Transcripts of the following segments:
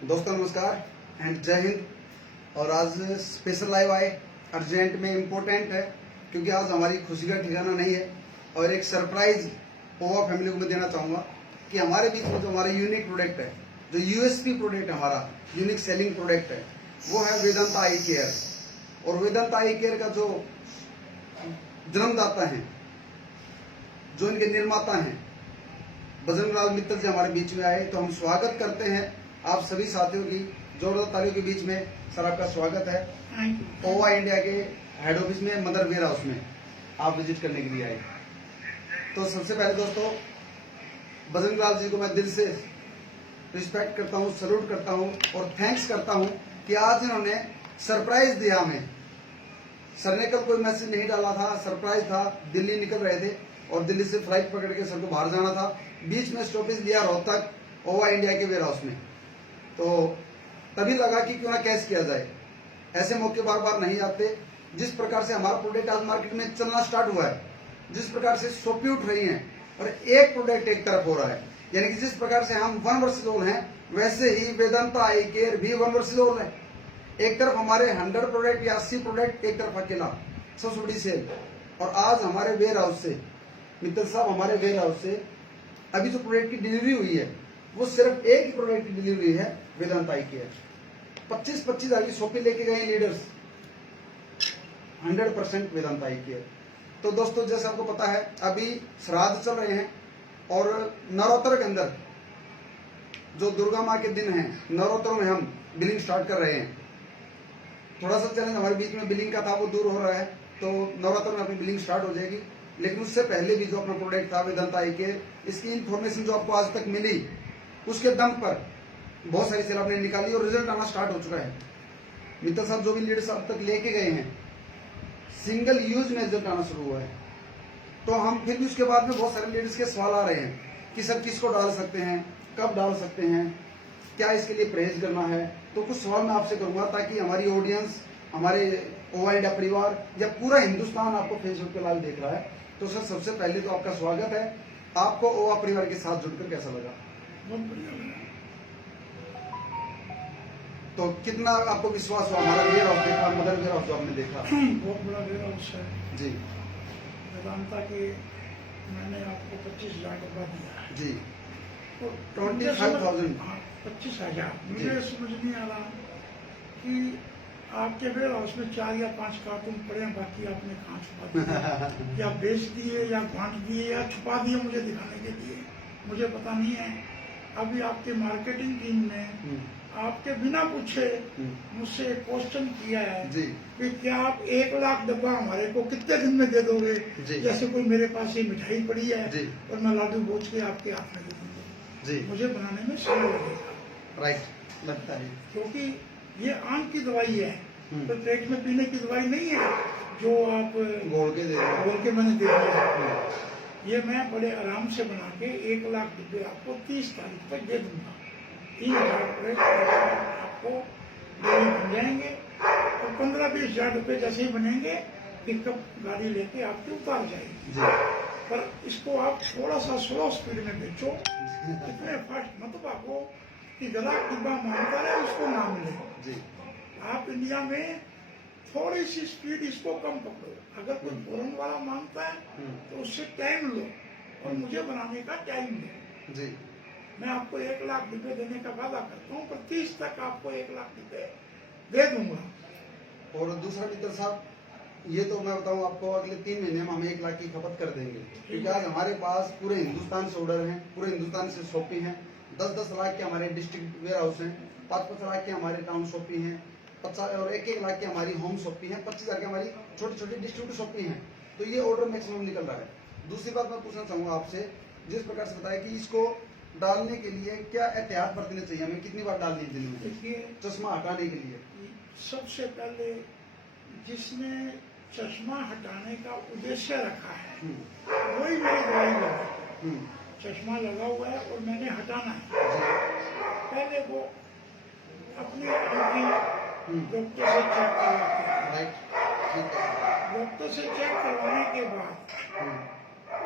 दोस्तों नमस्कार एंड जय हिंद। और आज स्पेशल लाइव आए, अर्जेंट में इम्पोर्टेंट है क्योंकि आज हमारी खुशी का ठिकाना नहीं है। और एक सरप्राइज ओवा फैमिली को मैं देना चाहूँगा कि हमारे बीच में जो हमारा यूनिक प्रोडक्ट है, जो यूएसपी प्रोडक्ट हमारा यूनिक सेलिंग प्रोडक्ट है, वो है वेदांता आई केयर। और वेदांता आई केयर का जो जन्मदाता है, जो इनके निर्माता हैं, बजरंग लाल मित्तल जी हमारे बीच में आए, तो हम स्वागत करते हैं आप सभी साथियों की जोरदार तालियों के बीच में। सर आपका स्वागत है ओवा इंडिया के हेड ऑफिस में, मदर वेयर हाउस में आप विजिट करने के लिए आए। तो सबसे पहले दोस्तों बजरंग लाल जी को मैं दिल से रिस्पेक्ट करता हूँ, सल्यूट करता हूँ और थैंक्स करता हूँ कि आज इन्होंने सरप्राइज दिया हमें। सर ने कल कोई मैसेज नहीं डाला था, सरप्राइज था। दिल्ली निकल रहे थे और दिल्ली से फ्लाइट पकड़ के सर को बाहर जाना था, बीच में स्टॉपेज लिया रोहतक ओवा इंडिया के वेयर हाउस में। तो तभी लगा कि क्यों ना कैश किया जाए, ऐसे मौके बार बार नहीं आते। जिस प्रकार से हमारा प्रोडक्ट आज मार्केट में चलना स्टार्ट हुआ है, जिस प्रकार से सोपी उठ रही हैं और एक प्रोडक्ट एक तरफ हो रहा है, यानी कि जिस प्रकार से हम 1 वर्सेस ऑल हैं, वैसे ही वेदांता आई केयर भी 1 वर्सेस ऑल है। एक तरफ हमारे 100 प्रोडक्ट या 80 प्रोडक्ट, एक तरफ अकेला सबसे बड़ी सेल। और आज हमारे वेयर हाउस से मित्तल साहब, हमारे वेयर हाउस से अभी जो प्रोडक्ट की डिलीवरी हुई है, वो सिर्फ एक ही प्रोडक्ट की डिलीवरी है, वेदांता आई केयर। 25-25 हजार की शॉपिंग लेके गए लीडर्स, 100% वेदांता आई केयर। तो दोस्तों जैसे आपको पता है अभी श्राद्ध चल रहे हैं और नवरात्र के अंदर जो दुर्गा माँ के दिन हैं, नवरात्रों में हम बिलिंग स्टार्ट कर रहे हैं। थोड़ा सा चैलेंज हमारे बीच में बिलिंग का था, वो दूर हो रहा है, तो नवरात्र में अपनी बिलिंग स्टार्ट हो जाएगी। लेकिन उससे पहले भी जो अपना प्रोडक्ट था वेदांता आई केयर, इसकी इन्फॉर्मेशन जो आपको आज तक मिली, उसके दम पर बहुत सारी सेल आपने निकाली और रिजल्ट आना स्टार्ट हो चुका है। मित्तल साहब जो भी लीडर्स अब तक लेके गए हैं, सिंगल यूज में रिजल्ट आना शुरू हुआ है। तो हम फिर भी उसके बाद में बहुत सारे लीडर्स के सवाल आ रहे हैं कि सर किसको डाल सकते हैं, कब डाल सकते हैं, क्या इसके लिए परहेज करना है। तो कुछ सवाल मैं आपसे करूंगा ताकि हमारी ऑडियंस, हमारे ओवा इंडिया परिवार या पूरा हिंदुस्तान आपको फेसबुक पे लाइव देख रहा है। तो सर सबसे पहले तो आपका स्वागत है। आपको ओवा परिवार के साथ जुड़कर कैसा लगा? बहुत बढ़िया लगा। तो कितना आपको विश्वास हुआ? हमारा वेयर हाउस देखा, मदर वेयर हाउस जो आपने देखा, बहुत बड़ा वेयर हाउस है जी वेदांता के। मैंने आपको 25,000 डब्बा दिया है जी, तो 25,000। 25,000। मुझे समझ नहीं आ रहा कि आपके वेयर हाउस में 4 या 5 कार्टून पड़े हैं, बाकी आपने कहाँ छुपा दिए या बेच दिए या बांट दिए या छुपा दिए मुझे दिखाने के लिए, मुझे पता नहीं है। अभी आपके मार्केटिंग टीम ने आपके बिना पूछे मुझसे क्वेश्चन किया है जी कि क्या आप 1 लाख डब्बा हमारे को कितने दिन में दे दोगे। जैसे कोई मेरे पास ये मिठाई पड़ी है जी और मैं लाडू बोझ के आपके हाथ में दे दूंगा जी, मुझे बनाने में समय लगेगा। राइट लगता है, क्योंकि ये आंख की दवाई है, तो पेट में पीने की दवाई नहीं है जो आप बोल के दे रहे हो। बोल के मैंने दे दिया। ये मैं बड़े आराम से बना के 1 लाख डिब्बे आपको 30 तारीख तक दे दूंगा। 3,000 रुपये आपको डेली बन जाएंगे और 15-20 हजार रुपये जैसे ही बनेंगे पिकअप गाड़ी लेके आपकी उतार जाएगी जी। पर इसको आप थोड़ा सा स्लो स्पीड में बेचो, इतने फास्ट मत भागो कि ग्राहक डिब्बा मांगता है उसको ना मिले जी। आप इंडिया में थोड़ी सी स्पीड इसको कम पकड़ो। अगर कोई फौरन वाला मांगता है तो उससे टाइम लो और मुझे बनाने का टाइम लो जी। मैं आपको 1 लाख डिब्बे देने का वादा करता हूँ, पर 30 तक आपको 1 लाख डिब्बे दे दूंगा। और दूसरा मित्र साहब, ये तो मैं बताऊं आपको, अगले 3 महीने में हम 1 लाख की खपत कर देंगे, क्योंकि आज हमारे पास पूरे हिंदुस्तान से ऑर्डर हैं, पूरे हिंदुस्तान से शॉपिंग है। 10-10 लाख के हमारे डिस्ट्रिक्ट वेयर हाउस हैं, 5-5 लाख के हमारे टाउन शॉपिंग है, 50 और 1-1 लाख की हमारी होम शॉपिंग है, 25 हजार की हमारी छोटी छोटी डिस्ट्रिक्ट शॉपिंग है। तो ये ऑर्डर मैक्सिमम निकल रहा है। दूसरी बात मैं पूछना चाहूंगा आपसे, जिस प्रकार से बताया कि इसको डालने के लिए क्या एहतियात बरतने चाहिए, हमें कितनी बार डालनी है दिन में देखिए, चश्मा हटाने के लिए? सबसे पहले जिसने चश्मा हटाने का उद्देश्य रखा है वही मेरी दवाई लगा। चश्मा लगा हुआ है और मैंने हटाना है, पहले वो अपनी आंखें डॉक्टर से चेक करवाते हैं। डॉक्टर से चेक करवाने के बाद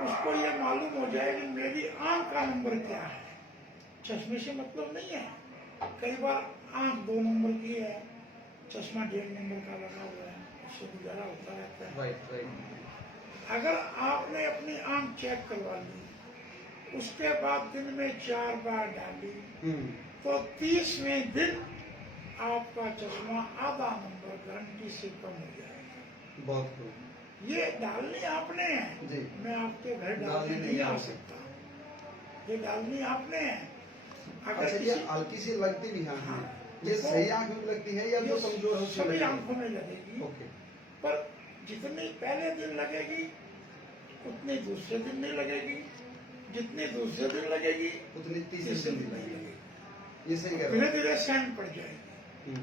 उसको ये मालूम हो जाए कि मेरी आंख का नंबर क्या है। चश्मे से मतलब नहीं है, कई बार आंख 2 नंबर की है, चश्मा 1.5 नंबर का लगा हुआ है, उससे गुजारा होता रहता है। Right right. अगर आपने अपनी आंख चेक करवा ली, उसके बाद दिन में 4 बार डाली, तो 30वें दिन आपका चश्मा आधा नंबर गारंटी से कम हो जाएगा। बहुत खूब। ये डालनी आपने है जी। मैं आपके घर डालने नहीं आ सकता, ये डालनी आपने है। अगर अच्छा, ये हल्की सी लगती भी है। हाँ, ये सही आंख में लगती है या जो कमजोर हो सभी आंखों में लगेगी। ओके। पर जितनी पहले दिन लगेगी उतनी दूसरे दिन नहीं लगेगी, जितनी दूसरे दिन लगेगी उतनी तीसरे तीसरे दिन दिन भी नहीं लगेगी। लगेगी। ये सही कह धीरे रहे धीरे सैंड पड़ जाएगी। हो।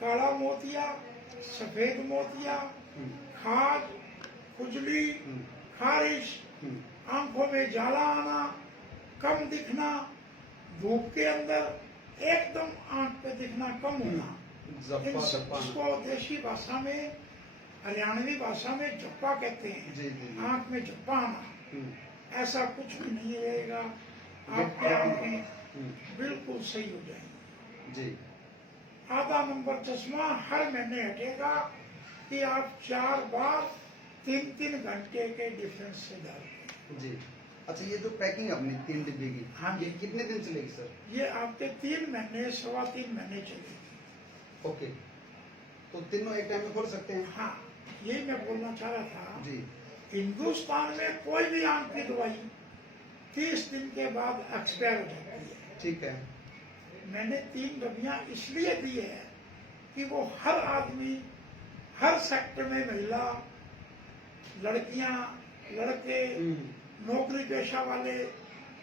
काला मोतिया, सफेद मोतिया, खाज, खुजली, खारिश, आंखों में जाला आना, कम दिखना, धूप के अंदर एकदम आंख पे दिखना कम होना, इन सब इसको देशी भाषा में, हरियाणवी भाषा में झप्पा कहते हैं। जी, जी, जी। आंख में झप्पा आना, ऐसा कुछ भी नहीं रहेगा। आपकी आंखें बिल्कुल सही हो जाएंगी। जी। आधा नंबर चश्मा हर महीने हटेगा कि आप 4 बार 3-3 घंटे के डिफरेंस से डालते। जी। अच्छा, ये जो पैकिंग अपनी 3 डिब्बे की, हाँ जी। ये कितने दिन चलेगी सर? ये आपके 3 महीने 3.25 महीने चलेगी। ओके, तो तीनों एक टाइम में खोल सकते हैं? हाँ, यही मैं बोलना चाह रहा था। जी। हिंदुस्तान में कोई भी आंख की दवाई 30 दिन के बाद एक्सपायर हो जाती है। ठीक है। मैंने 3 डब्बियां इसलिए दी है कि वो हर आदमी, हर सेक्टर में महिला, लड़कियां, लड़के, नौकरी पेशा वाले,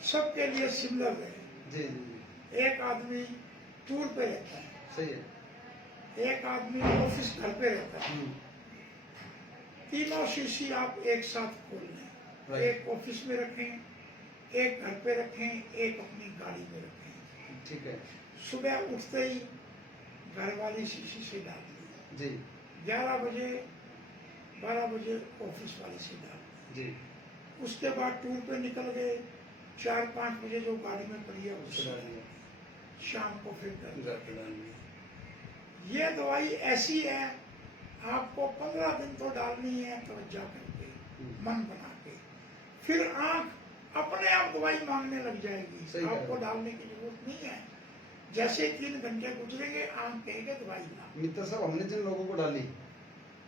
सबके लिए सिमिलर है। जी जी जी। एक आदमी टूर पे रहता है, सही है। एक आदमी ऑफिस घर पे रहता है, तीनों शीशी आप एक साथ खोल लें। राइट। एक ऑफिस में रखें, एक घर पे रखें, एक अपनी गाड़ी में रखें। ठीक है। सुबह उठते ही घर वाली शीशी से डाल दी, जी 11 बजे 12 बजे ऑफिस वाली से डाल दी। जी। उसके बाद टूर पे निकल गए, 4-5 बजे जो गाड़ी में पड़ी है उससे डाल डाल दिया। दी। शाम को फिर डाल दी। घर पे डाल दिया। ये दवाई ऐसी है, आपको 15 दिन तो डालनी है तवज्जो करके, मन बना के, फिर आंख अपने आप दवाई मांगने लग जाएगी। सही कह रहे आपको हो। डालने की जरूरत नहीं है। जैसे 3 घंटे गुजरेंगे आंख कहेगा दवाई ला। मित्र साहब, हमने जिन लोगों को डाली,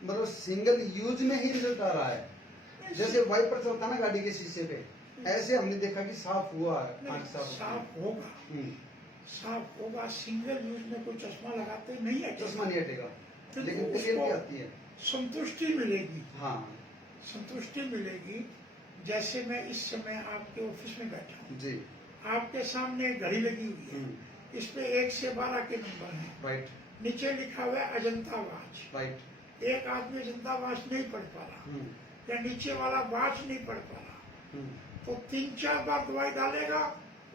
मतलब सिंगल यूज में ही रिजल्ट आ रहा है। जैसे वाइपर चलता है ना गाड़ी के शीशे पे, ऐसे हमने देखा कि साफ हुआ है, आंख साफ साफ होगा, साफ होगा। सिंगल यूज में कोई चश्मा लगाते नहीं है, चश्मा नहीं हटेगा, तो लेकिन उसको क्लियर आती है। संतुष्टि मिलेगी। हाँ। संतुष्टि मिलेगी। जैसे मैं इस समय आपके ऑफिस में बैठा हूँ, जी। आपके सामने एक घड़ी लगी हुई है, इस पे 1 से 12 के नंबर हैं। राइट नीचे लिखा हुआ है अजंता वाच। राइट। एक आदमी अजंता वाच नहीं पढ़ पा रहा, या नीचे वाला वाच नहीं पढ़ पा रहा, तो 3-4 बार दवाई डालेगा,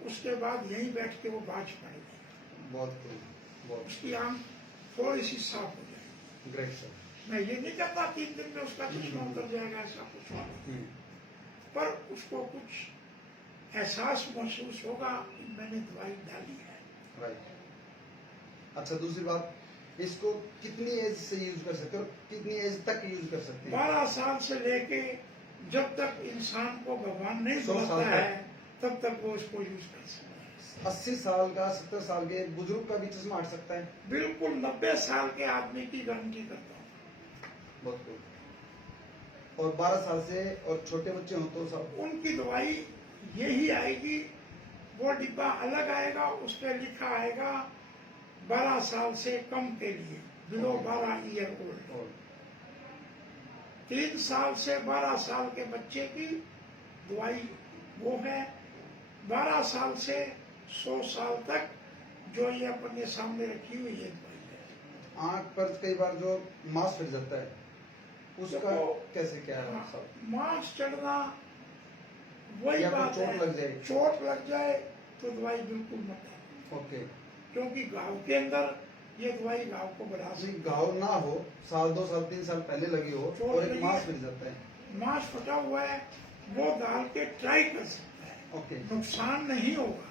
उसके बाद यहीं बैठ के वो वाच पढ़ लेगा। बहुत खूब, बहुत उसकी आंख थोड़ी सी साफ हो जाएगी। Great sir. मैं ये नहीं कहता 3 दिन में उसका चश्मा उतर जाएगा, ऐसा कुछ नहीं, पर उसको कुछ एहसास महसूस होगा कि मैंने दवाई डाली है। राइट। अच्छा, दूसरी बात, इसको कितनी एज से यूज कर सकते हो, कितनी एज तक यूज कर सकते हैं? 12 साल से लेके जब तक इंसान को भगवान नहीं 100 साल बुलाता तक। है, तब तक वो इसको यूज कर सकता है। 80 साल का, 70 साल के बुजुर्ग का भी चश्मा हट सकता है? बिल्कुल 90 साल के आदमी की गारंटी करता हूँ। बहुत खूब। और 12 साल से और छोटे बच्चे हो तो सब? उनकी दवाई यही आएगी, वो डिब्बा अलग आएगा, उस पर लिखा आएगा 12 साल से कम के लिए, बिलो 12 ईयर ओल्ड। और 3 साल से 12 साल के बच्चे की दवाई वो है। 12 साल से 100 साल तक जो ये अपने सामने रखी हुई है दवाई है। आंख पर कई बार जो मांस फिर जाता है, उसका देखो, कैसे क्या है सब? मांस चढ़ना वही या फिर बात चोट है, लग जाए? चोट लग जाए तो दवाई बिल्कुल मत डालो, ओके। क्योंकि घाव के अंदर ये दवाई घाव को बढ़ा नहीं, सकती घाव ना हो, साल 2 साल 3 साल पहले लगी हो चोट और एक लगी मांस है। फिर जाता है, है। मांस फटा हुआ है, वो डाल के ट्राई कर सकता है, ओके। नुकसान नहीं होगा,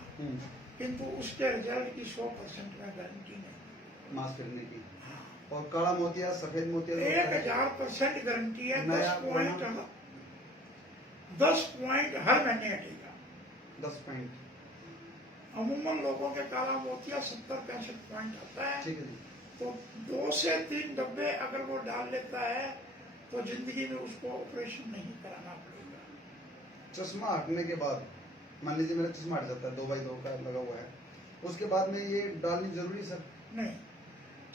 किंतु उसके रिजल्ट की 100% में गारंटी नहीं। मांस फिरने की। हाँ। और काला मोतिया, सफेद मोतिया 1000% गारंटी है। नया 10 पॉइंट हर महीने हटेगा। 10 पॉइंट। अमूमन लोगों के काला मोतिया 70-65 पॉइंट आता है। ठीक है जी। तो 2 से 3 डब्बे अगर वो डाल लेता है तो जिंदगी में उसको ऑपरेशन नहीं कराना पड़ेगा। चश्मा हटने के बाद, मान लीजिए मेरा चश्मा हट जाता है, 2x2 का लगा हुआ है, उसके बाद में ये डालनी जरूरी सर? नहीं,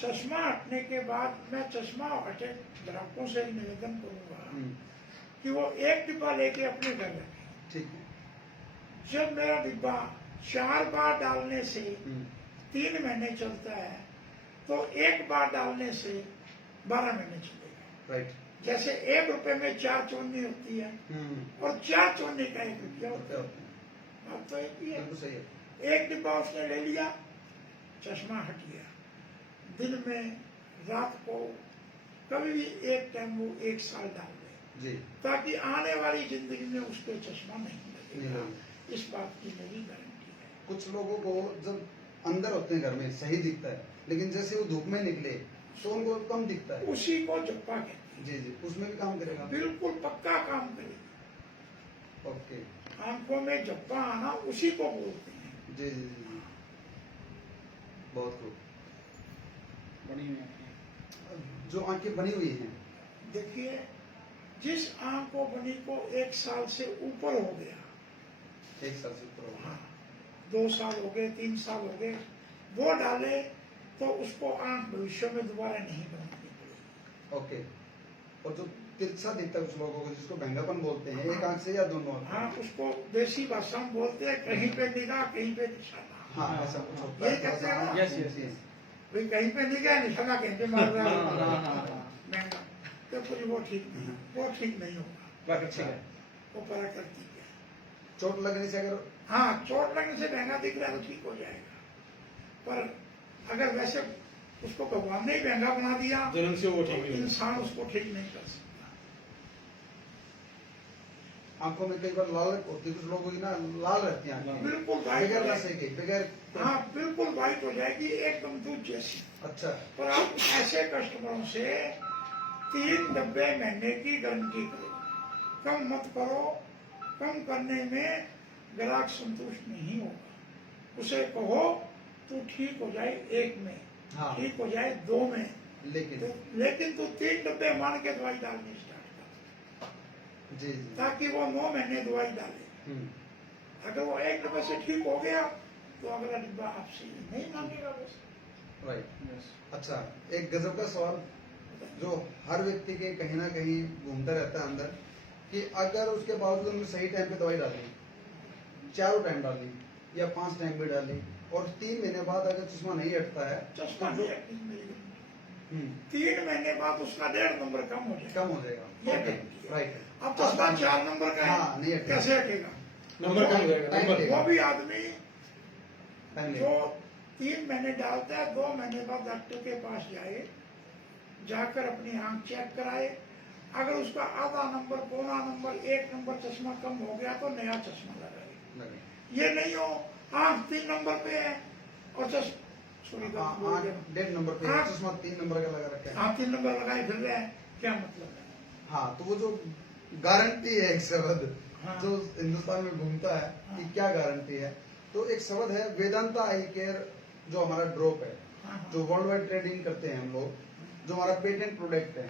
चश्मा हटने के बाद मैं चश्मा हटे ग्राहकों से निवेदन करूंगा कि वो एक डिब्बा लेके अपने घर रखें। ठीक है। जब मेरा डिब्बा 4 बार डालने से 3 महीने चलता है तो 1 बार डालने से 12 महीने चलेगा। राइट। जैसे 1 रुपए में 4 चूनी होती है और 4 चूनी का 1 रुपया होता है। बात तो एक ही है। बिल्कुल सही है। एक डिब्बा उसने ले लिया, चश्मा हट गया। दिन में, रात को, कभी भी एक टाइम वो 1 साल डाल दे जी। ताकि आने वाली जिंदगी में उसको चश्मा नहीं नहीं लगेगा। लगेगा। इस बात की मेरी गारंटी है। कुछ लोगों को जब अंदर होते हैं घर में सही दिखता है, लेकिन जैसे वो धूप में निकले तो उनको कम दिखता है। उसी को जप्पा कहते हैं। जी जी, उसमें भी काम करेगा। बिल्कुल पक्का काम करेगा। ओके। आंखों में जप्पा आना उसी को बोलते हैं। जी जी जी जी। बहुत खूब। बनी हुई आंखें। जो आंखें बनी हुई हैं, देखिए, जिस आंख को बनी को 1 साल से ऊपर हो गया, 1 साल से ऊपर होगा। हाँ, 2 साल हो गए, 3 साल हो गए, वो डाले तो उसको आंख भविष्य में दोबारा नहीं बनानी पड़ेगी। ओके। और जो तिरछा दिखता है कुछ लोगों को, जिसको भंगापन बोलते हैं, एक आंख से या दोनों आंख से? हाँ, उसको देसी भाषा में बोलते हैं, कहीं पे निगाह, कहीं पे निशाना। हाँ, ऐसा कुछ होता ये कहते हैं ना? Yes yes yes. भाई कहीं पे निगाह, निशाना कहीं पे मार रहा हाँ, हाँ, है। हाँ। महंगा। तो फिर वो ठीक नहीं, वो ठीक नहीं होगा। प्राकृतिक है। वो प्राकृतिक है। चोट लगने से अगर हाँ, चोट लगने से महंगा दिख रहा है तो ठीक हो जाएगा, पर अगर वैसे उसको भगवान ने ही महंगा बना दिया जन्म से वो ठीक तो नहीं होगा। इंसान उसको ठीक नहीं कर सकता। आंखों में कई बार लाल होती है, कुछ लोगों की ना लाल रहती हैं आंखें, बिल्कुल वाइट बगैर हो नशे के, बगैर। हाँ, बिल्कुल वाइट हो जाएगी, एकदम दूध जैसी। अच्छा। पर आप ऐसे कस्टमरों से 3 डब्बे महीने की गारंटी करो, कम मत करो। कम करने में ग्राहक संतुष्ट नहीं होगा। उसे कहो तू ठीक हो जाए 1 में, हाँ। ठीक हो जाए 2 में, लेकिन तू 3 डब्बे मान के दवाई डालनी स्टार्ट कर, जी जी। ताकि वो 9 महीने दवाई डाले। अगर वो 1 डब्बे से ठीक हो गया तो अगला डिब्बा आपसे नहीं मांगेगा बस। राइट। यस। अच्छा, एक गजब का सवाल जो हर व्यक्ति के कहीं ना कहीं घूमता रहता है अंदर, कि अगर उसके बावजूद हमने सही टाइम पे दवाई डाली, 4 टाइम डाली या 5 टाइम भी डाली, और 3 महीने बाद अगर चश्मा नहीं हटता है, चश्मा तो नहीं हटनी मेरी गारंटी। हम्म, 3 महीने बाद उसका 1.5 नंबर कम हो जाएगा। कम हो जाएगा। ये ओके, गारंटी है। राइट। अब चश्मा 4 नंबर का है, हाँ, नहीं हटेगा। कैसे हटेगा? नंबर कम हो जाएगा। टाइम नंबर लगेगा। वो भी आदमी टाइम जो लगेगा। 3 महीने डालता है, 2 महीने बाद डॉक्टर के पास जाए, जाकर अपनी आंख चेक कराए। अगर उसका आधा नंबर, पौना नंबर, 1 नंबर चश्मा कम हो गया तो नया चश्मा लगाए। लगेगा। ये नहीं हो आंख 3 नंबर पे है और सॉरी हाँ, 8 नंबर पे हाँ। चश्मा 3 नंबर का लगा रखा है। हाँ, 3 नंबर लगाए फिर रहे हैं, क्या मतलब है? हाँ, तो वो जो गारंटी है, एक शब्द हाँ। जो हिंदुस्तान में घूमता है कि हाँ। क्या गारंटी है, तो एक शब्द है वेदांता आई केयर, जो हमारा ड्रॉप है, हाँ, हाँ। जो वर्ल्ड वाइड ट्रेडिंग करते हैं हम लोग, जो हमारा पेटेंट प्रोडक्ट है,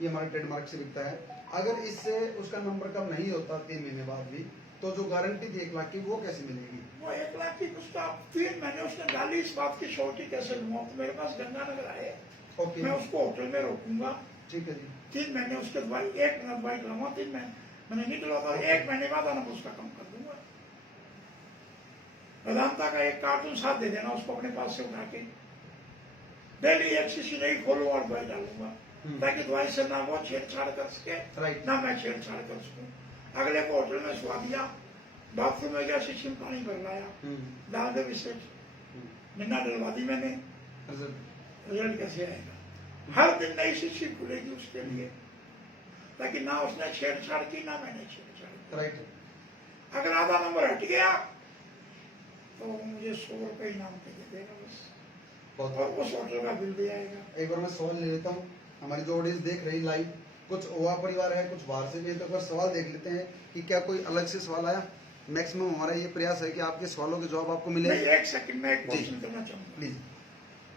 ये हमारे ट्रेडमार्क से बिकता है। अगर इससे उसका नंबर कम नहीं होता 3 महीने बाद भी, तो जो गारंटी थी 1 लाख की, वो कैसे मिलेगी? वो 1 लाख की उसका 3 महीने उसने डाली, इस बात की श्योरिटी कैसे लूंगा? तो मेरे पास गंगानगर आए, ओके, मैं उसको होटल में रोकूंगा। ठीक है जी। 3 महीने उसके दवाई, 1 महीना दवाई खिलाऊंगा, 3 महीने नहीं खिलाता, 1 महीने बाद आना उसका कम कर दूंगा। वेदांता का 1 कार्टून साथ दे देना उसको अपने पास से उठा के, डेली 1 शीशी नहीं खोलूंगा और दवाई डालूंगा, ताकि दवाई से ना वो छेड़छाड़ कर सके, राइट। ना मैं छेड़छाड़ कर सकूं। अगले को होटल में सुला दिया, बाथरूम में गया, शीशी में पानी भर लाया, डाल दे विशेष निन्ना डलवा दी मैंने, रिजल्ट कैसे आएगा? हर दिन नई शीशी खुलेगी उसके लिए, ताकि ना उसने छेड़छाड़ की, ना मैंने छेड़छाड़ की। राइट। अगर आधा नंबर हट गया तो वो मुझे 100 रुपये इनाम के दे देगा बस, बहुत और उस होटल का बिल भी आएगा। एक बार मैं सवाल ले लेता हूँ, हमारी जो ऑडियंस देख रही लाइव, कुछ ओवा परिवार है, कुछ बाहर से भी है, तो एक बार सवाल देख लेते हैं कि क्या कोई अलग से सवाल आया। मैक्सिमम हमारा ये प्रयास है कि आपके सवालों के जवाब आपको मिले। नहीं, एक सेकंड में एक जी। क्वेश्चन करना चाहूंगा प्लीज।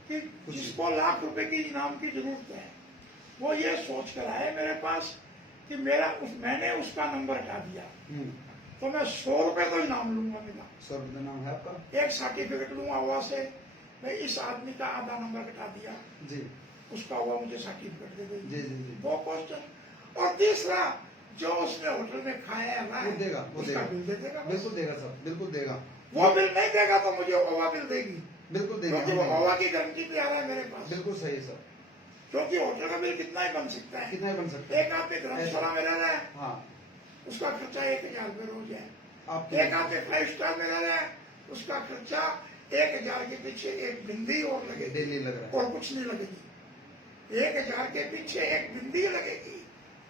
कि जिसको लाख रुपए की इनाम की जरूरत है, वो ये सोच कर आए मेरे पास कि मैंने उसका नंबर हटा दिया, तो मैं 100 रुपए तो इनाम लूंगा मेरा। सर नाम है आपका? एक सर्टिफिकेट लूंगा वहां से, मैं इस आदमी का आधा नंबर हटा दिया, जी उसका हुआ मुझे सर्टिफिकेट दे देगी। जी जी जी। वो क्वेश्चन। और तीसरा, जो उसने होटल में खाया है वो देगा, वो उसका देगा। बिल दे देगा बस। बिल्कुल देगा सर, बिल्कुल देगा। वो बिल नहीं देगा तो मुझे ओवा बिल देगी, बिल्कुल देगा, क्योंकि वो ओवा की गारंटी पे आ रहा है मेरे पास। बिल्कुल सही है सर। क्योंकि होटल का बिल कितना ही बन सकता है। कितना ही बन सकता है। एक आदमी धर्मशाला में रह रहा है, हाँ, उसका खर्चा 1000 रुपये रोज है। आप एक आदमी 5 स्टार में रह रहा है, उसका खर्चा 1000 के पीछे एक बिंदी और लगेगी, डेली लग रहा है। और कुछ नहीं लगेगी। 1000 के पीछे एक बिंदी लगेगी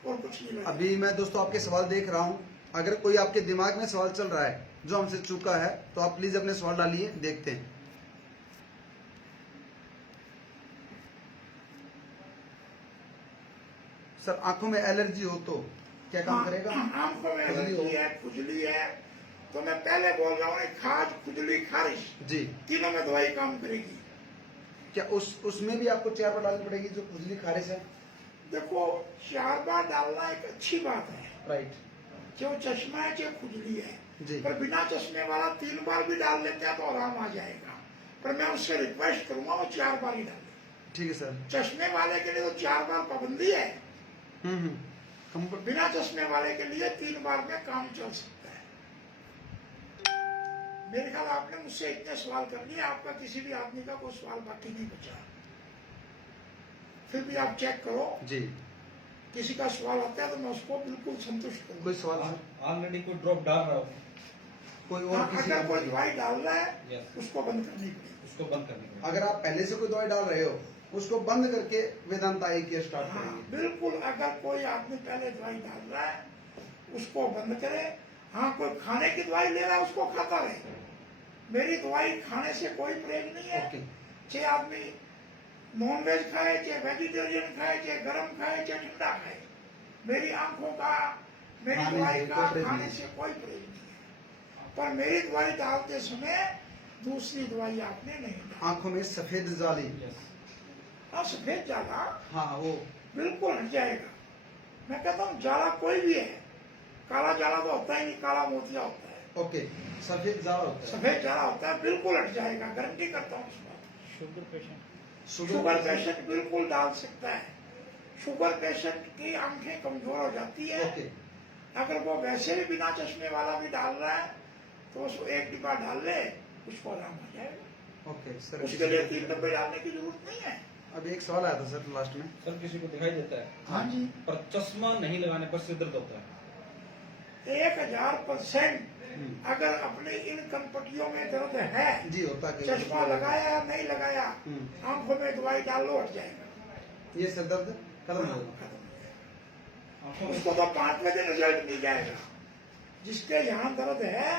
और कुछ नहीं लगेगा। अभी मैं दोस्तों आपके सवाल देख रहा हूँ, अगर कोई आपके दिमाग में सवाल चल रहा है जो हमसे चूका है, तो आप प्लीज अपने सवाल डालिए, देखते हैं। सर आंखों में एलर्जी हो तो क्या काम करेगा? आंखों में खुजली हो। एलर्जी है, खुजली है, तो मैं पहले बोल रहा हूँ, खाज, खुजली, खारिश, जी। तीनों में दवाई काम करेगी। क्या उसमें भी आपको 4 बार डालनी पड़ेगी जो खुजली खारिश है? देखो, 4 बार डालना एक अच्छी बात है, राइट। जो चश्मा है, जो खुजली है, जी। पर बिना चश्मे वाला 3 बार भी डाल लेते हैं तो आराम आ जाएगा। पर मैं उससे रिक्वेस्ट करूंगा वो 4 बार ही डाले। ठीक है सर। चश्मे वाले के लिए तो 4 बार पाबंदी है, बिना चश्मे वाले के लिए 3 बार में काम चल सकता है। मेरे ख्याल आपने मुझसे इतने सवाल कर लिए, आपका किसी भी आदमी का कोई सवाल बाकी नहीं बचा। फिर भी आप चेक करो, जी। किसी का सवाल आता है तो मैं उसको बिल्कुल संतुष्ट कोई करूँ। सवाल सर? ऑलरेडी कोई ड्रॉप डाल रहा हो, कोई और किसी अगर कोई का? दवाई डाल रहा है, Yes. उसको बंद करनी पड़ेगी। उसको बंद करने के अगर आप पहले से कोई दवाई डाल रहे हो, उसको बंद करके वेदांत आई की स्टार्ट हाँ, करेंगे। बिल्कुल। अगर कोई आदमी पहले दवाई डाल रहा है, उसको बंद करे। हाँ, कोई खाने की दवाई ले रहा है, उसको खाता रहे। मेरी दवाई खाने से कोई परहेज नहीं है। ओके। चाहे आदमी नॉन वेज खाए, चाहे वेजिटेरियन खाए, चाहे गरम खाए, चाहे ठंडा खाए, मेरी आंखों का, मेरी खाने दवाई से का कोई परहेज खाने नहीं। से कोई परहेज नहीं है। पर मेरी दवाई डालते समय दूसरी दवाई आपने नहीं डाली। आंखों में सफेद जाली। Yes. हाँ, सफेद जाला हाँ वो बिल्कुल हट जाएगा। मैं कहता हूँ जाला कोई भी है, काला जाला तो होता ही नहीं, काला मोतिया होता है। ओके, सफेद जाला होता है। सफेद जाला होता है, बिल्कुल हट जाएगा, गारंटी करता हूँ इस बात की। शुगर पेशेंट, शुगर पेशेंट बिल्कुल डाल सकता है। शुगर पेशेंट की आंखें कमजोर हो जाती है। ओके। अगर वो वैसे भी बिना चश्मे वाला भी डाल रहा है, तो उसको 1 डिब्बा डाल ले, उसको आराम आ जाएगा। ओके सर, उसके लिए 3 डब्बे डालने की जरूरत नहीं है। अभी एक सवाल आया था सर लास्ट में। सर किसी को दिखाई देता है हाँ जी, पर चश्मा नहीं लगाने पर सिर दर्द होता है। 1000% अगर अपनी इन कनपटियों में दर्द है, जी होता है। चश्मा लगाया या नहीं लगाया, आंखों में दवाई डालो, हट जाएगा। ये सर दर्द खत्म हो हाँ, जाएगा। खत्म हो जाएगा। आंखों में उसको तो 5 बजे रिजल्ट मिल जाएगा। जिसके यहाँ दर्द है,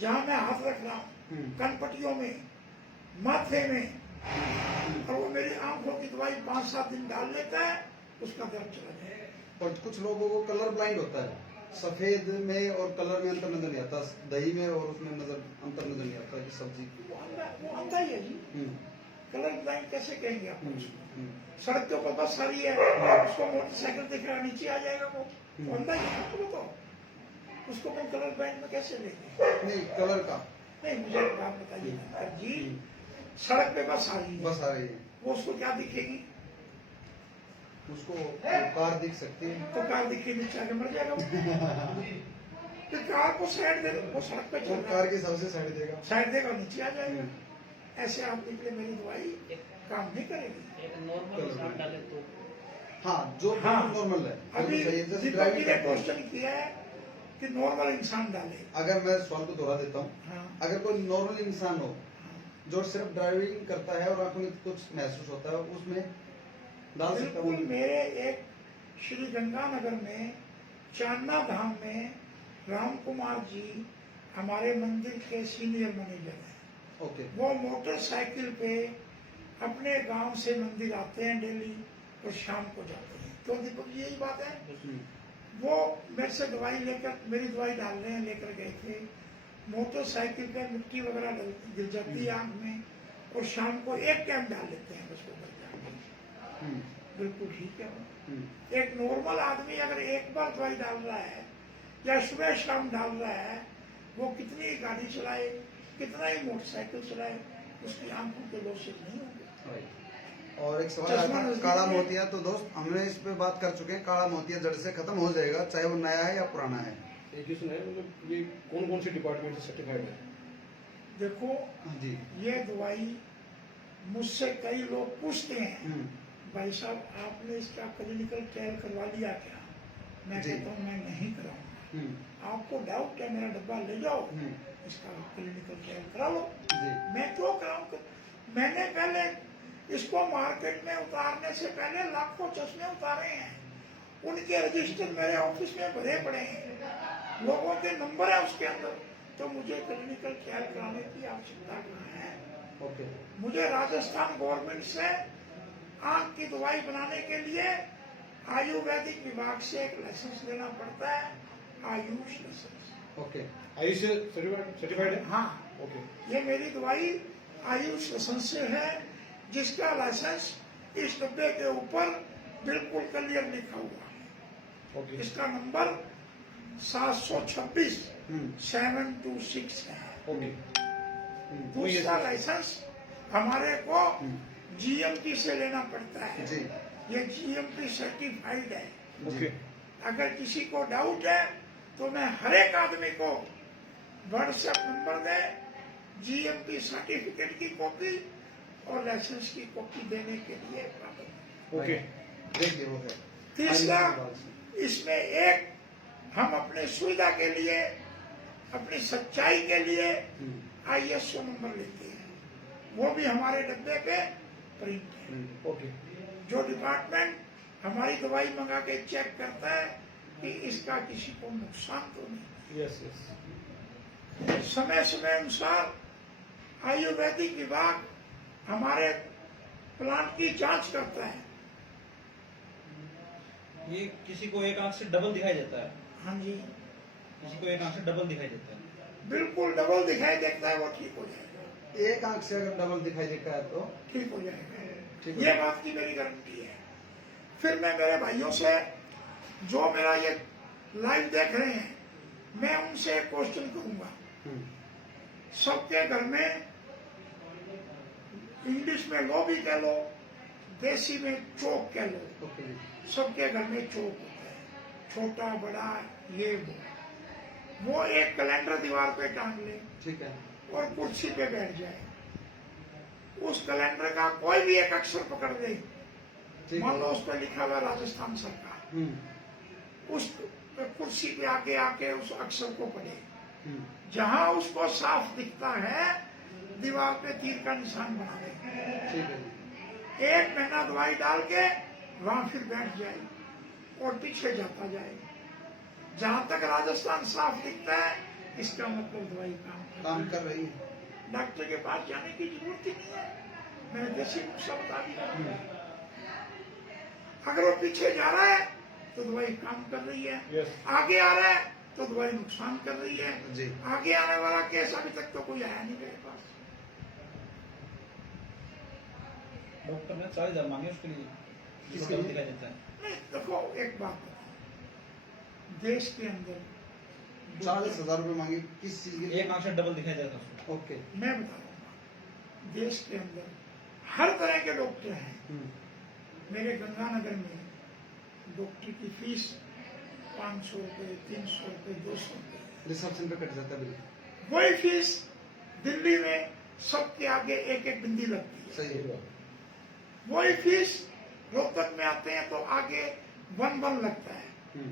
जहाँ मैं हाथ रख रहा हूँ, कनपटियों में, माथे में, और वो मेरी आंखों की दवाई 5-7 दिन डाल लेता है, उसका दर्द चला जाएगा। और कुछ लोगों को कलर ब्लाइंड होता है, सफेद में और कलर में अंतर नजर नहीं आता, दही में और उसमें अंतर नजर नहीं आता कि सब्जी। वो अंधा ही है जी। कलर ब्लाइंड कैसे कहेंगे आप उसको? सड़क के ऊपर बस आ रही है, उसको मोटरसाइकिल दिख रहा है, नीचे आ जाएगा वो अंधा ही है। तो उसको मैं कलर ब्लाइंड में कैसे लेंगे? नहीं, कलर का नहीं, मुझे एक बात बताइए डॉक्टर जी, सड़क पे बस आ रही है, बस आ रही है, वो उसको क्या दिखेगी? उसको कार दिख सकती है। तो कार दिखे, नीचे आके मर जाएगा वो। तो कार को साइड दे दो, वो सड़क पे चल और रहा कार है, के हिसाब से साइड देगा। साइड देगा, नीचे आ जाएगा। ऐसे आदमी के लिए मेरी दवाई काम नहीं करेगी। एक नॉर्मल इंसान डाले तो हाँ, जो हाँ। नॉर्मल है अभी सही है, जैसे दीपक ड्राइविंग जी ने करते हैं। क्वेश्चन किया है कि नॉर्मल इंसान डाले। अगर मैं सवाल को दोहरा देता हूँ, हाँ, अगर कोई नॉर्मल इंसान हो जो सिर्फ ड्राइविंग करता है और आंखों में कुछ महसूस होता है, उसमें डाल सकता बिल्कुल। हूँ। मेरे एक श्री गंगानगर में चांदना धाम में राम कुमार जी हमारे मंदिर के सीनियर मैनेजर हैं। ओके वो मोटरसाइकिल पे अपने गांव से मंदिर आते हैं डेली और शाम को जाते हैं। क्यों दीपक जी, यही बात है। वो मेरे से दवाई लेकर, मेरी दवाई डालने लेकर गए थे, मोटरसाइकिल पे मिट्टी वगैरह गिर जाती है आंख में, और शाम को एक टाइम डाल लेते हैं बस वो बच जाते हैं। बिल्कुल ठीक है वो। एक नॉर्मल आदमी अगर एक बार दवाई डाल रहा है या सुबह शाम डाल रहा है, वो कितनी गाड़ी चलाए, कितना ही मोटरसाइकिल चलाए, उसकी आंखों के लॉसेज नहीं होंगे। और एक सवाल आता है, काला मोतिया, तो दोस्त हमने इस पे बात कर चुके हैं, काला मोतिया जड़ से खत्म हो जाएगा, चाहे वो नया है या पुराना है। एक क्वेश्चन है, मतलब ये कौन कौन से डिपार्टमेंट से सर्टिफाइड है? देखो जी ये दवाई मुझसे कई लोग पूछते हैं, भाई साहब आपने इसका क्लिनिकल ट्रायल करवा लिया क्या? मैं जी। कहता हूँ मैं नहीं कराऊंगा। आपको डाउट है, मेरा डब्बा ले जाओ, इसका क्लिनिकल ट्रायल करा लो। जी मैं क्यों कराऊंगा? मैंने पहले इसको मार्केट में उतारने से पहले लाखों चश्मे उतारे हैं, उनके रजिस्टर मेरे ऑफिस में भरे पड़े हैं, लोगों के नंबर है उसके अंदर, तो मुझे क्लिनिकल ट्रायल कराने की आवश्यकता कहाँ है? ओके मुझे राजस्थान गवर्नमेंट से आंख की दवाई बनाने के लिए आयुर्वेदिक विभाग से एक लाइसेंस लेना पड़ता है, आयुष लाइसेंस। ओके आयुष से सर्टिफाइड है? हाँ, ओके ये मेरी दवाई आयुष लाइसेंस से है, जिसका लाइसेंस इस डब्बे के ऊपर बिल्कुल क्लियर लिखा हुआ है। ओके इसका नंबर 726 726 है। ओके दूसरा लाइसेंस हमारे को जीएमटी से लेना पड़ता है। जी ये जीएमटी सर्टिफाइड है। ओके अगर किसी को डाउट है तो मैं हर एक आदमी को व्हाट्सएप नंबर दे, जीएमटी सर्टिफिकेट की कॉपी और लाइसेंस की कॉपी देने के लिए प्राप्त। ओके देखिए वो है। तीसरा, इसमें एक हम अपने सुविधा के लिए, अपनी सच्चाई के लिए ISO नंबर लेते हैं, वो भी हमारे डब्बे पे प्रिंट है। ओके जो डिपार्टमेंट हमारी दवाई मंगा के चेक करता है कि इसका किसी को नुकसान तो नहीं। यस यस समय समय अनुसार आयुर्वेदिक विभाग हमारे प्लांट की जांच करता है। ये किसी को एक आंख से डबल दिखाई देता है, हाँ जी, किसी को एक आंख से डबल दिखाई देता है। बिल्कुल डबल दिखाई देता है, वो ठीक हो जाएगा। एक आंख से अगर डबल दिखाई देता है तो ठीक हो जाएगा, ठीक है। ये बात की मेरी गारंटी है। फिर मैं मेरे भाइयों से, जो मेरा ये लाइव देख रहे हैं, मैं उनसे एक क्वेश्चन करूंगा। सबके घर में, इंग्लिश में लो भी कह लो, देसी में चौक कह लो, ओके जी सबके घर में चौक होता है, छोटा बड़ा ये वो एक कैलेंडर दीवार पे टांग ले ठीक है और कुर्सी पे बैठ जाए, उस कैलेंडर का कोई भी एक अक्षर पकड़ ले, ठीक मान लो है उस पर लिखा हुआ राजस्थान सरकार, उस कुर्सी पे आके आके उस अक्षर को पढ़े, जहां उसको साफ दिखता है दीवार पे तीर का निशान बना दे, ठीक है जी। एक महीना दवाई डाल के वहां फिर बैठ जाए और पीछे जाता जाए, जहां तक राजस्थान साफ दिखता है इसका मतलब दवाई काम कर रही है। डॉक्टर के पास जाने की जरूरत ही नहीं है, मैंने देसी नुस्खा बता दिया। अगर वो पीछे जा रहा है तो दवाई काम कर रही है, यस आगे आ रहा है तो दवाई नुकसान कर रही है। जी आगे आने वाला केस अभी तक तो कोई आया नहीं मेरे पास। डॉक्टर ने 40,000 मांगे उसके लिए, किसके डबल लिए? दिखाई देता है। नहीं देखो, एक बात बताओ, देश के अंदर 40,000 रुपए मांगे किस चीज के लिए? एक आंख से डबल दिखाई देता है उसको। ओके मैं बता रहा हूँ, देश के अंदर हर तरह के डॉक्टर हैं। मेरे गंगानगर में डॉक्टर की फीस 500 रुपए, 300 रुपए, 200 रुपए, रिसेप्शन पे कट जाता है बिल्कुल। वही फीस दिल्ली में सबके आगे एक एक बिंदी लगती है। सही है। वही फीस रोहतक में आते हैं तो आगे 1 लगता है।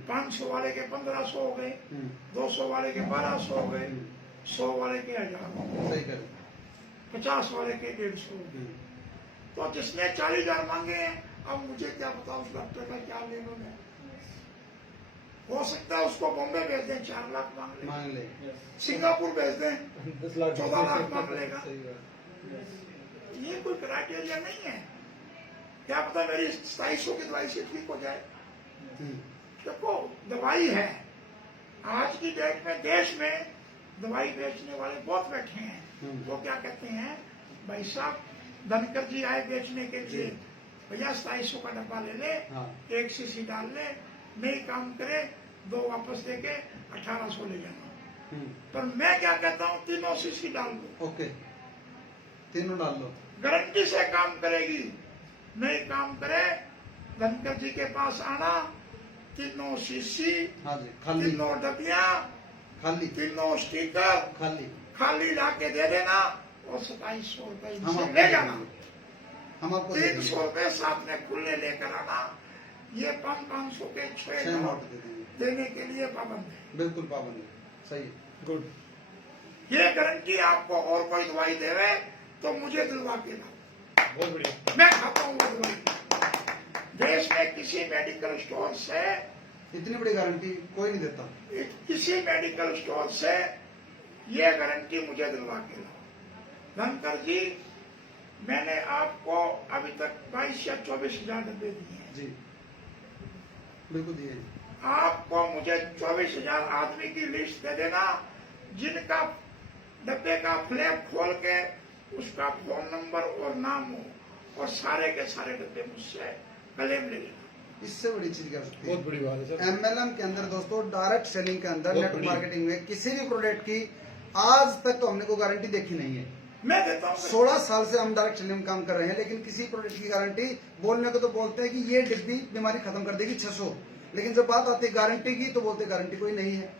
500 वाले के 1500 हो गए, 200 वाले के 1200 हो गए, 100 वाले के 1000 हो गए, सही कर 50 वाले के 150 हो गए। तो जिसने 40,000 मांगे हैं, अब मुझे क्या पता उस डॉक्टर का क्या लेवल है। हो सकता है उसको बॉम्बे भेज दें 4 लाख मांग ले, मांग ले। सिंगापुर भेज दें 10 लाख 14 लाख मांग लेगा। सही बात। ये कोई क्राइटेरिया नहीं है। क्या पता मेरी 2700 की दवाई से ठीक हो जाए। देखो दवाई है, आज की डेट में देश में दवाई बेचने वाले बहुत बैठे हैं। वो क्या कहते हैं, भाई साहब धनकर जी आए बेचने के लिए, भैया 2700 का डब्बा ले ले, हाँ। 1 शीशी डाल ले, नहीं काम करे 2 वापस देके 1800 ले जाना। पर मैं क्या कहता हूँ, 3 शीशी डाल दो, ओके, तीनों डाल लो। गारंटी से काम करेगी। नहीं काम करे, धनकर जी के पास आना, 3 शीशी, हाँ जी, खाली 3 डबिया, खाली 3 स्टिकर खाली खाली ला के दे देना और 2700 रुपए हम इनसे आपको ले दे जाना। देंगे। हम आपको दे देंगे। 300 रुपए साथ में खुले लेकर आना। ये 500 के 6 छह नोट नोट दे देंगे। देने के लिए पाबंद है। बिल्कुल पाबंद है, सही है। गुड। ये गारंटी आपको और कोई दवाई देवे तो मुझे दिलवा के लाओ, बहुत बढ़िया। मैं खाता हूँ वो दवाई। देश में किसी मेडिकल स्टोर से, इतनी बड़ी गारंटी कोई नहीं देता। किसी मेडिकल स्टोर से ये गारंटी मुझे दिलवा के लाओ। धनकर जी, मैंने आपको अभी तक 22 या 24 हजार डब्बे दिए हैं। जी बिल्कुल दिए। आपको मुझे 24,000 आदमी की लिस्ट दे देना, जिनका डब्बे का फ्लैप खोल के उसका फोन नंबर और नाम हो, और सारे के सारे डब्बे मुझसे क्लेम ले लेना। इससे बड़ी चीज कर सकती है। बहुत बड़ी बात है सर। एमएलएम के अंदर दोस्तों, डायरेक्ट सेलिंग के अंदर, बहुत नेट बढ़िया। मार्केटिंग में किसी भी प्रोडक्ट की आज तक तो हमने कोई गारंटी देखी नहीं है। मैं देता हूँ 16 साल से हम डायरेक्ट सेलिंग में काम कर रहे हैं, लेकिन किसी प्रोडक्ट की गारंटी बोलने को तो बोलते हैं कि ये डिब्बी बीमारी खत्म कर देगी 600, लेकिन जब बात आती है गारंटी की तो बोलते गारंटी कोई नहीं है।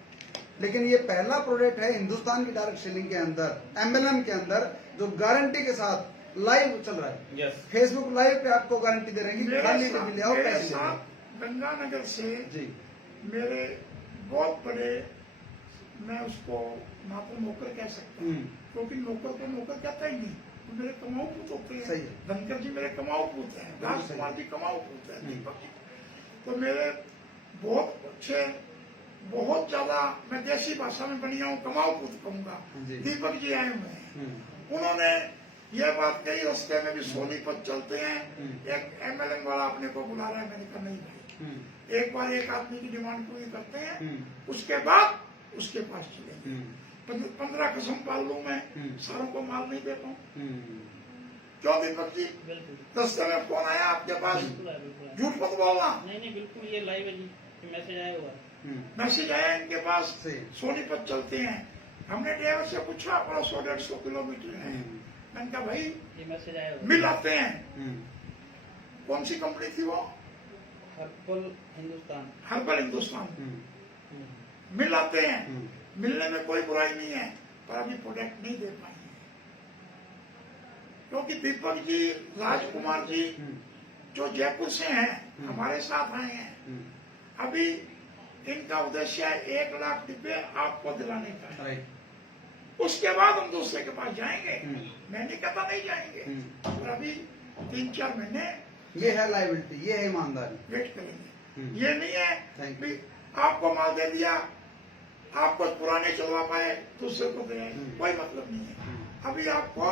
लेकिन ये पहला प्रोडक्ट है हिंदुस्तान की डायरेक्ट सेलिंग के अंदर, एमएलएम के अंदर, जो गारंटी के साथ लाइव चल रहा है। यस। फेसबुक लाइव पे आपको गारंटी दे रहे हैं कि खाली डिब्बी ले आओ, मेरे पैसे ले आओ। साथ गंगानगर से जी मेरे बहुत बड़े, मैं उसको ना तो नौकर कह सकता हूँ, क्योंकि नौकर को नौकर कहता ही नहीं, वो मेरे कमाऊ पूत होते सही हैं। है। धनकर जी मेरे कमाऊ पूत हैं, बिल्कुल सही। राजकुमार जी कमाऊ पूत हैं, दीपक जी। तो मेरे बहुत अच्छे, बहुत ज्यादा, मैं देसी भाषा में बनिया हूँ, कमाऊ पूत कहूंगा। जी। दीपक जी आए हुए हैं, उन्होंने ये बात कही, रास्ते में भी सोनीपत चलते हैं, एक एमएलएम वाला अपने को बुला रहा है। मैंने कहा नहीं भाई, एक बार एक आदमी की डिमांड पूरी करते हैं, उसके बाद उसके पास चलेंगे। 15 कसम पाल लूं मैं, सारों को माल नहीं देता हूँ। क्यों दीपक जी, रास्ते में फोन आया आपके पास, झूठ मत बोलना। नहीं बिल्कुल ये लाइव है जी, मैसेज आया हुआ है। मैसेज आया इनके पास, सही। सोनीपत चलते हैं। हमने ड्राइवर से पूछा, अपना 100-150 किलोमीटर है। मैंने कहा भाई ये मैसेज आया हुआ है। मिल आते हैं। कौन सी कंपनी थी वो? हर्बल हिंदुस्तान। हर्बल हिंदुस्तान। मिल आते हैं, मिलने में कोई बुराई नहीं है, पर अभी प्रोडक्ट नहीं दे पाएंगे, क्योंकि दीपक जी, राजकुमार जी जो जयपुर से हैं, हमारे साथ आए हैं। अभी इनका उद्देश्य है 1 लाख डिब्बे आपको दिलाने का है। राइट। उसके बाद हम दूसरे के पास जाएंगे। मैं नहीं कहता नहीं जाएंगे, पर अभी 3-4 महीने ये है लाइबिलिटी, ये है ईमानदारी। वेट करेंगे। ये नहीं है Thank कि आपको माल दे दिया, आप कुछ पुराने चलवा पाए, दूसरे को दे, कोई मतलब नहीं है। अभी आपको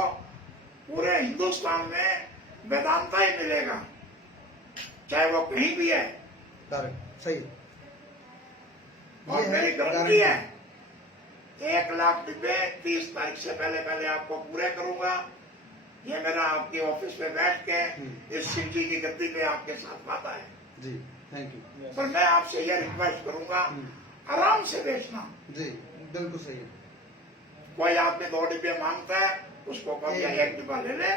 पूरे हिंदुस्तान में वेदांता ही मिलेगा, चाहे वो कहीं भी है। डायरेक्ट सही है। और ये मेरी है गारंटी है, 1 लाख डिब्बे 30 तारीख से पहले आपको पूरे करूंगा। ये मेरा आपके ऑफिस में बैठ के इस शिव जी की गद्दी पे आपके साथ वादा है। जी, थैंक यू। पर मैं आपसे ये रिक्वेस्ट करूंगा, आराम से बेचना। जी बिल्कुल सही है। कोई आपने 2 डिब्बे मांगता है, उसको कहो भैया 1 डिब्बा ले ले।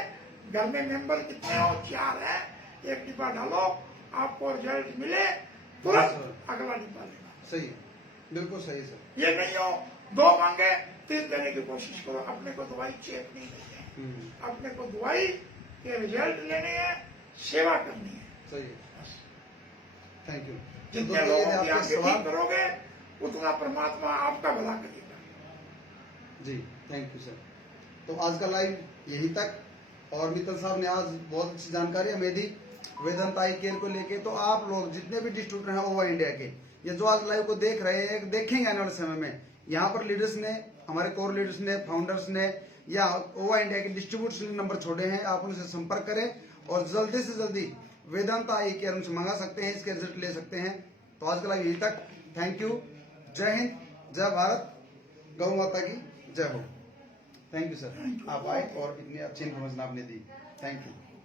घर में मेंबर कितने हो? 4 है, 1 डिब्बा डालो, आपको रिजल्ट मिले तुरंत अगला डिब्बा लेना। सही है, बिल्कुल सही सर। ये नहीं हो 2 मांगे 3 देने की कोशिश करो। अपने को दवाई चेक नहीं है, अपने को दवाई के रिजल्ट लेने हैं, सेवा करनी है। सही है, थैंक यू। जितने लोगों की आप ठीक करोगे, उतना परमात्मा आपका भला करेगा। जी थैंक यू सर। तो आज का लाइव यही तक, और मित्तल साहब ने आज बहुत अच्छी जानकारी हमें दी वेदांत आई केयर को लेके। तो आप लोग जितने भी डिस्ट्रीब्यूटर हैं ओवर इंडिया के, ये जो आज लाइव को देख रहे हैं देखेंगे आने वाले समय में, यहाँ पर लीडर्स ने, हमारे कोर लीडर्स ने, फाउंडर्स ने या ओवा इंडिया के डिस्ट्रीब्यूटर नंबर छोड़े हैं, आप उनसे संपर्क करें और जल्दी से जल्दी वेदांता आई केयर उनसे मंगा सकते हैं, इसके रिजल्ट ले सकते हैं। तो आज का लाइव यहीं तक। Thank you. जय हिंद, जय भारत, गौ माता की जय हो। थैंक यू सर, आप आए और इतनी अच्छी इन्फॉर्मेशन आपने दी। Thank you.